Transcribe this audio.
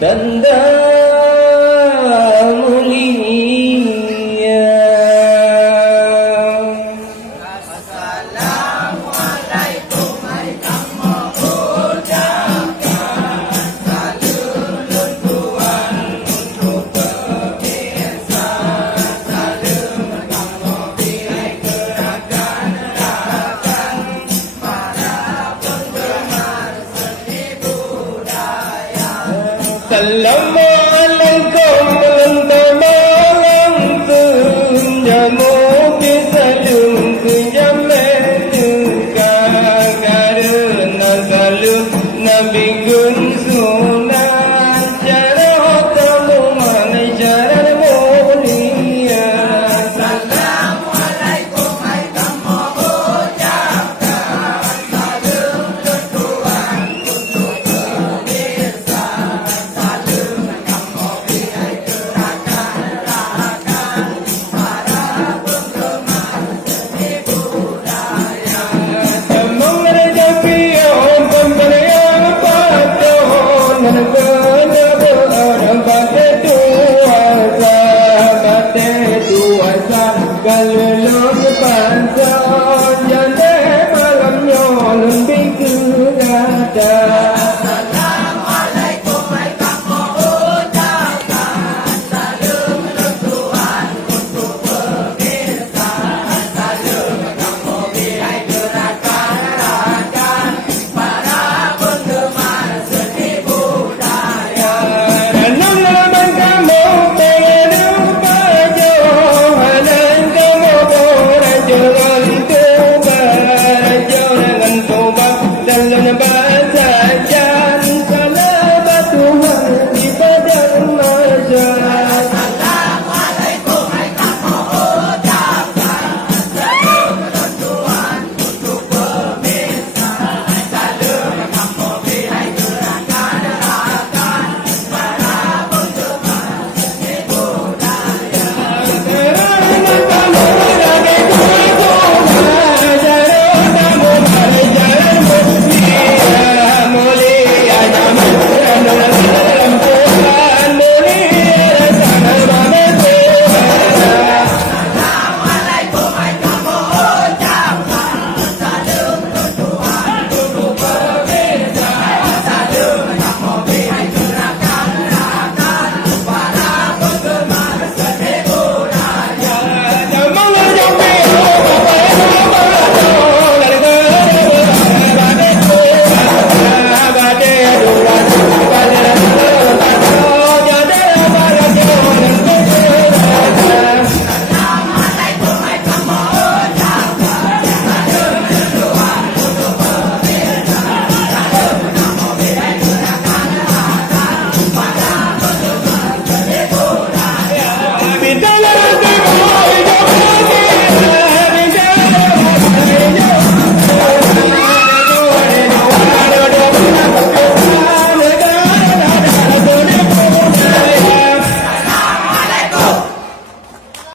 Tanda mulia. Assalamualaikum hai kamu ucapkan salam Tuhan untuk pemirsa, salam kamu pilih gerakan-gerakan para penggemar seni budaya. Assalamualaikum teman-teman senjamu kesalum kejametuka karena salam Nabi kun sunat cara tamu mana cara mulia. Assalamualaikum hai kamu ucapkan salam Tuhan untuk pemirsa, salam kamu pilih gerakan-gerakan para penggemar seni budaya. Temang raja pion pemberian patron